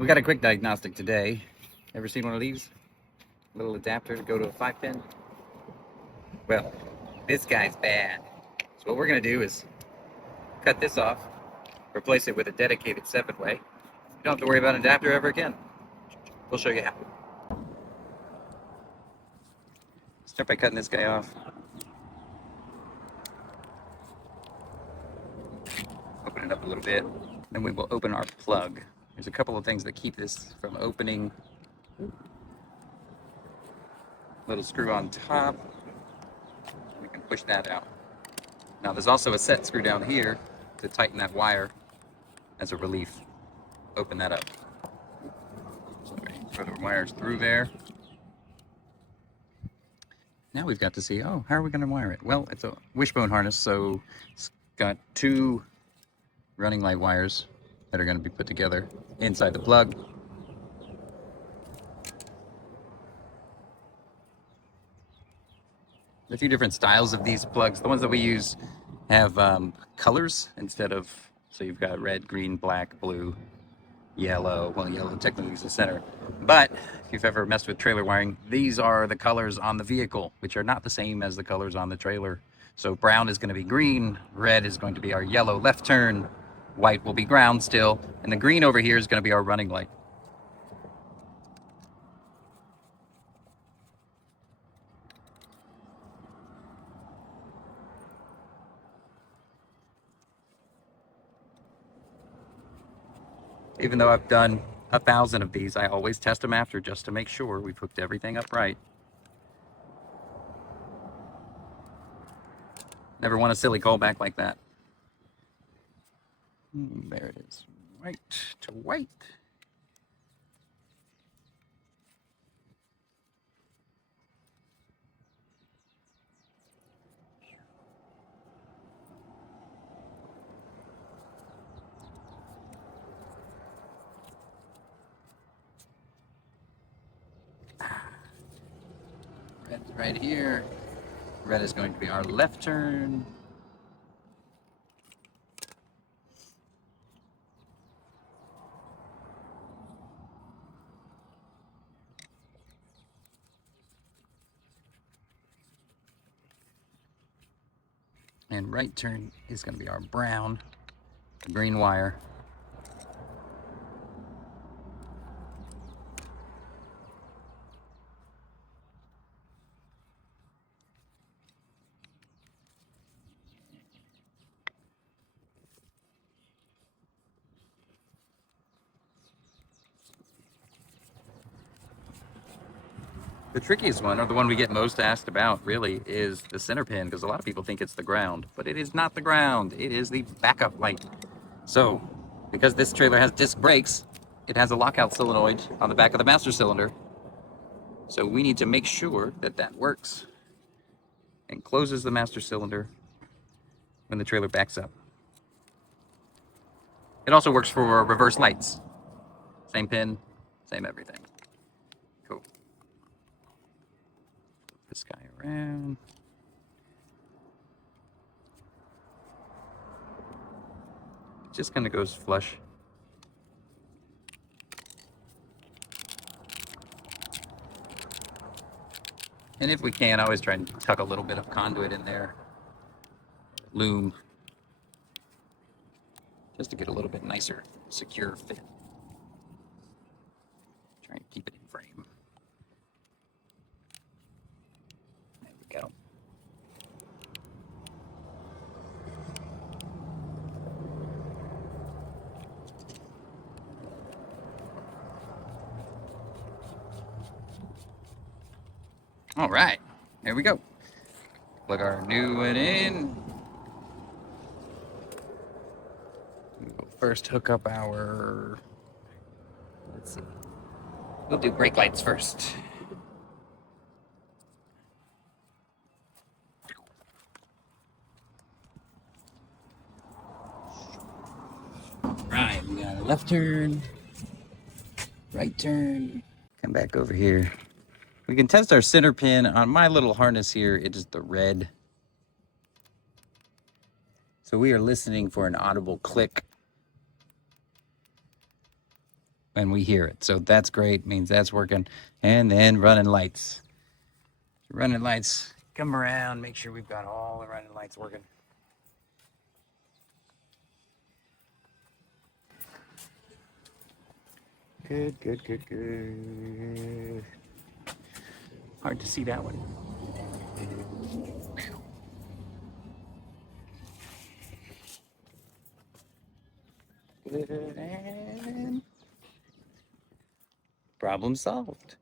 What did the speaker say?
We got a quick diagnostic today. Ever seen one of these? Little adapter to go to a 5-pin? Well, this guy's bad. So what we're going to do is cut this off, replace it with a dedicated 7-way. You don't have to worry about an adapter ever again. We'll show you how. Start by cutting this guy off. Open it up a little bit. Then we will open our plug. There's a couple of things that keep this from opening. Little screw on top. We can push that out. Now there's also a set screw down here to tighten that wire as a relief. Open that up. So put our wires through there. Now we've got to see, how are we going to wire it? Well, it's a wishbone harness, so it's got 2 running light wires that are going to be put together inside the plug. A few different styles of these plugs. The ones that we use have colors instead of, so you've got red, green, black, blue, yellow. Well, yellow technically is the center. But if you've ever messed with trailer wiring, these are the colors on the vehicle, which are not the same as the colors on the trailer. So brown is going to be green, red is going to be our yellow left turn, white will be ground still, and the green over here is going to be our running light. Even though I've done 1,000 of these, I always test them after just to make sure we've hooked everything up right. Never want a silly callback like that. There it is. White to white. Red's right here. Red is going to be our left turn. And right turn is going to be our brown, green wire. The trickiest one, or the one we get most asked about, really, is the center pin, because a lot of people think it's the ground, but it is not the ground. It is the backup light. So, because this trailer has disc brakes, it has a lockout solenoid on the back of the master cylinder. So we need to make sure that that works and closes the master cylinder when the trailer backs up. It also works for reverse lights. Same pin, same everything. Cool. This guy around. It just kind of goes flush. And if we can, I always try and tuck a little bit of conduit in there. Loom. Just to get a little bit nicer, secure fit. Try and keep it in frame. There we go. All right, there we go. Plug our new one in. We'll first hook up our, let's see, we'll do brake lights first. Right, we got a left turn, right turn. Come back over here. We can test our center pin. On my little harness here, it is the red. So we are listening for an audible click. and we hear it. So that's great, means that's working. And then running lights. Running lights, come around, make sure we've got all the running lights working. Good, good, good, good. Hard to see that one. Good, and problem solved.